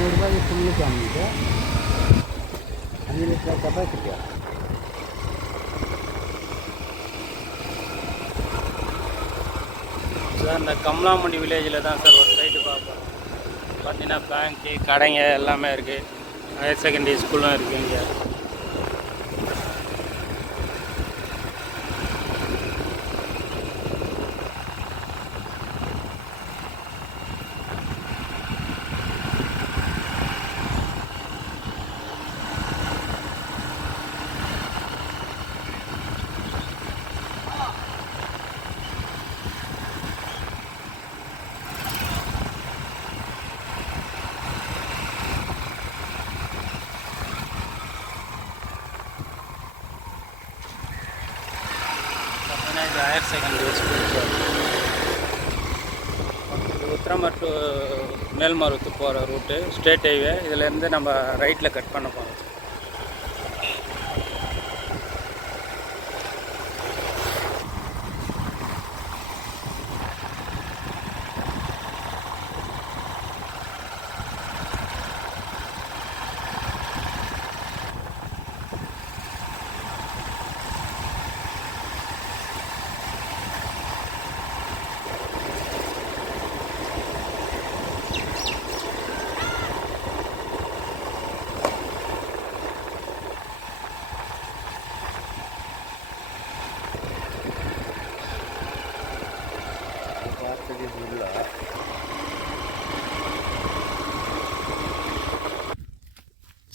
ನೂರು ಫುಲ್ಲು ಕಮ್ಮಿ ಇದೆ ಹಂಗೆ ಕೆಪಾಸಿಟಿ சார் இந்த கமலாமண்டி வில்லேஜில் தான் சார் ஒரு சைட்டு பார்ப்போம் பார்த்தீங்கன்னா பேங்க்கு கடைங்க எல்லாமே இருக்குது ஹையர் செகண்டரி ஸ்கூலும் இருக்குது இங்கே ஹையர் செகண்டரி ஸ்கூல் உத்திரமட்டு இது மேல்மருவத்து போகிற ரூட்டு ஸ்டேட் ஹைவே இதுலேருந்து நம்ம ரைட்டில் கட் பண்ண போகிறோம்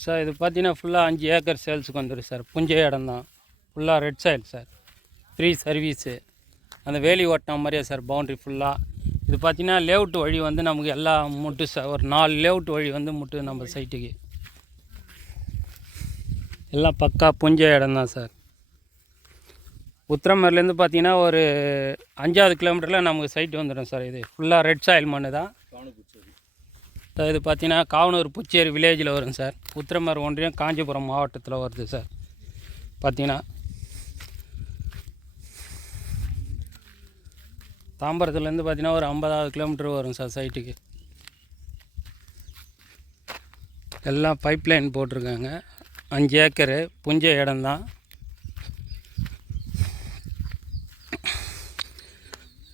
சார் இது பார்த்தீங்கன்னா ஃபுல்லாக அஞ்சு ஏக்கர் சேல்ஸுக்கு வந்துடும் சார் புஞ்சை இடம் தான். ஃபுல்லாக red soil sir free service அந்த வேலி ஓட்டின மாதிரியே சார் பவுண்ட்ரி ஃபுல்லாக இது பார்த்தீங்கன்னா லேவுட்டு வழி வந்து நமக்கு எல்லாம் முட்டு சார் ஒரு நாலு லேவுட் வழி வந்து முட்டு நம்ம சைட்டுக்கு எல்லாம் பக்கா புஞ்சை இடம் தான் சார் உத்திரமேர்லேருந்து பார்த்தீங்கன்னா ஒரு அஞ்சாவது கிலோமீட்டரில் நமக்கு சைட்டு வந்துடும் சார் இது. ஃபுல்லாக ரெட் சாயில் மண்ணு தான். இது பார்த்தீங்கன்னா காவனூர் புச்சேரி வில்லேஜில் வரும் சார். உத்திரமர் ஒன்றியம் காஞ்சிபுரம் மாவட்டத்தில் வருது சார். பார்த்தீங்கன்னா தாம்பரத்துலேருந்து பார்த்தீங்கன்னா ஒரு ஐம்பதாவது கிலோமீட்டர் வரும் சார் சைட்டுக்கு. எல்லாம் பைப் லைன் போட்டிருக்காங்க. அஞ்சு ஏக்கரு புஞ்ச இடம்தான்.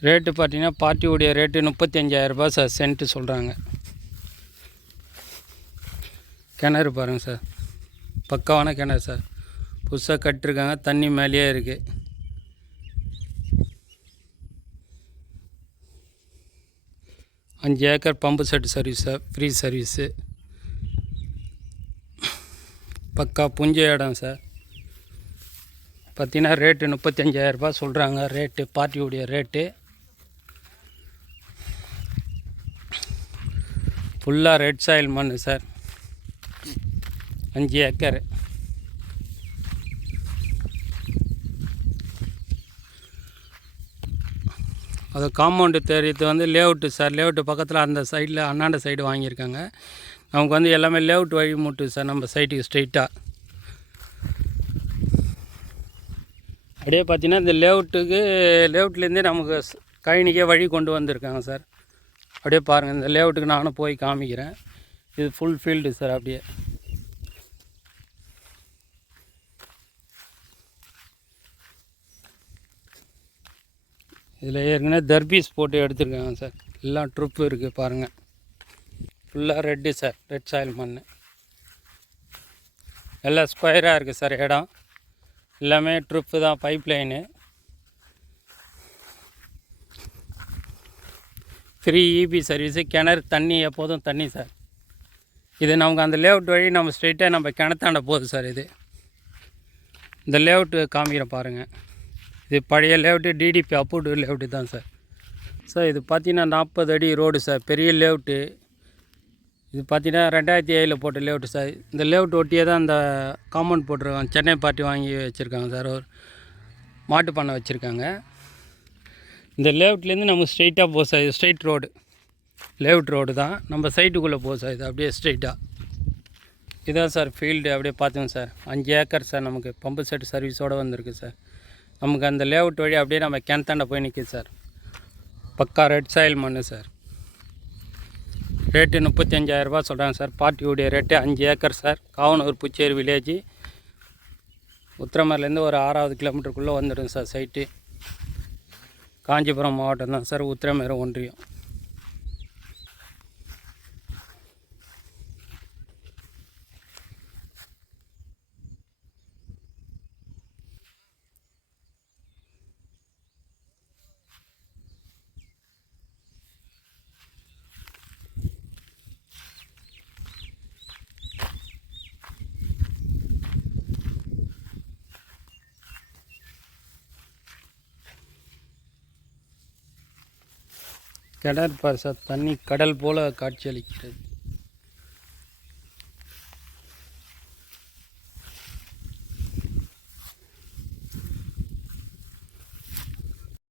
ரேட்டு பார்த்தீங்கன்னா பார்ட்டியுடைய ரேட்டு முப்பத்தஞ்சாயிரரூபா சார் சென்ட்டு சொல்கிறாங்க கிணறு பாருங்கள் சார். பக்காவான கிணறு சார். புதுசாக கட்டிருக்காங்க. தண்ணி மேலேயே இருக்குது அஞ்சு acre pump set service sir. Free service பக்கா புஞ்ச இடம் சார். பார்த்தீங்கன்னா ரேட்டு முப்பத்தஞ்சாயிரரூபா சொல்கிறாங்க ரேட்டு பார்ட்டியுடைய ரேட்டு ஃபுல்லாக ரெட் சாயில் மண் சார். அஞ்சு ஏக்கர். அது காம்பவுண்டு தெரியுது வந்து லேஅவுட்டு சார் லேஅவுட்டு பக்கத்தில் அந்த சைடில் அண்ணாண்ட சைடு வாங்கியிருக்காங்க. நமக்கு வந்து எல்லாமே லேஅவுட் வழி மூட்டு சார் நம்ம சைட்டுக்கு ஸ்ட்ரைட்டாக அப்படியே பார்த்தீங்கன்னா இந்த லேஅவுட்டுக்கு லேஅவுட்லேருந்தே நமக்கு கழனிக்கே வழி கொண்டு வந்திருக்காங்க சார். அப்படியே பாருங்கள் இந்த லேஅவுட்டுக்கு நானும் போய் காமிக்கிறேன். இது ஃபுல் ஃபீல்டு சார் அப்படியே. இதில் ஏற்கனவே தர்பீஸ் போட்டு எடுத்துருக்காங்க சார். எல்லாம் ட்ரிப்பு இருக்குது பாருங்கள் ஃபுல்லாக ரெட்டு சார். ரெட் சாயில் மண் எல்லாம் ஸ்கொயராக இருக்குது சார் இடம். எல்லாமே ட்ரிப்பு தான் pipe line free EB service கிணறு தண்ணி எப்போதும் தண்ணி சார். இது நமக்கு அந்த லேஅவுட் வழி நம்ம ஸ்ட்ரெயிட்டாக நம்ம கிணத்தாண்ட போகுது சார் இது. இந்த லேஅவுட்டு காமிக்கிறேன் பாருங்கள் இது பழைய லேவுட்டு டிடிபி அப்ரூவ்டு லேவுட்டு தான் சார் சார் இது பார்த்தீங்கன்னா நாற்பது அடி ரோடு சார் பெரிய லேவுட்டு இது பார்த்தீங்கன்னா ரெண்டாயிரத்தி ஏழில் போட்ட லேவுட்டு சார் இந்த லேவுட் ஒட்டியே தான் இந்த காம்பவுண்ட் போட்டிருக்காங்க. சென்னை பார்ட்டி வாங்கி வச்சுருக்காங்க சார் ஒரு மாட்டு பண்ணை வச்சுருக்காங்க. இந்த லேவுட்லேருந்து நம்ம ஸ்ட்ரெயிட்டாக போகும் சார் இது ஸ்ட்ரெயிட் ரோடு லேவுட் ரோடு தான். நம்ம சைட்டுக்குள்ளே போகும் சார் இது அப்படியே ஸ்ட்ரெயிட்டாக இதான் சார் ஃபீல்டு அப்படியே பார்த்தோம் சார் அஞ்சு ஏக்கர் சார் நமக்கு பம்பு செட் சர்வீஸோடு வந்திருக்கு சார் நமக்கு அந்த லேஅவுட் வழி அப்படியே நம்ம கிணத்தாண்ட போய் நிற்கிது சார் பக்கா ரெட் சாயில் மண்ணு சார் ரேட்டு முப்பத்தஞ்சாயிரரூபா சொல்கிறாங்க சார் பார்ட்டியுடைய ரேட்டு அஞ்சு acre sir Kavanur Pucheri village உத்திரமேர்லேருந்து ஒரு ஆறாவது கிலோமீட்டருக்குள்ளே வந்துடும் சார் சைட்டு காஞ்சிபுரம் மாவட்டம் தான் சார் உத்திரமேரம் ஒன்றியம். கிணறு பாரு தண்ணி கடல் போல் காட்சியளிக்கிறது.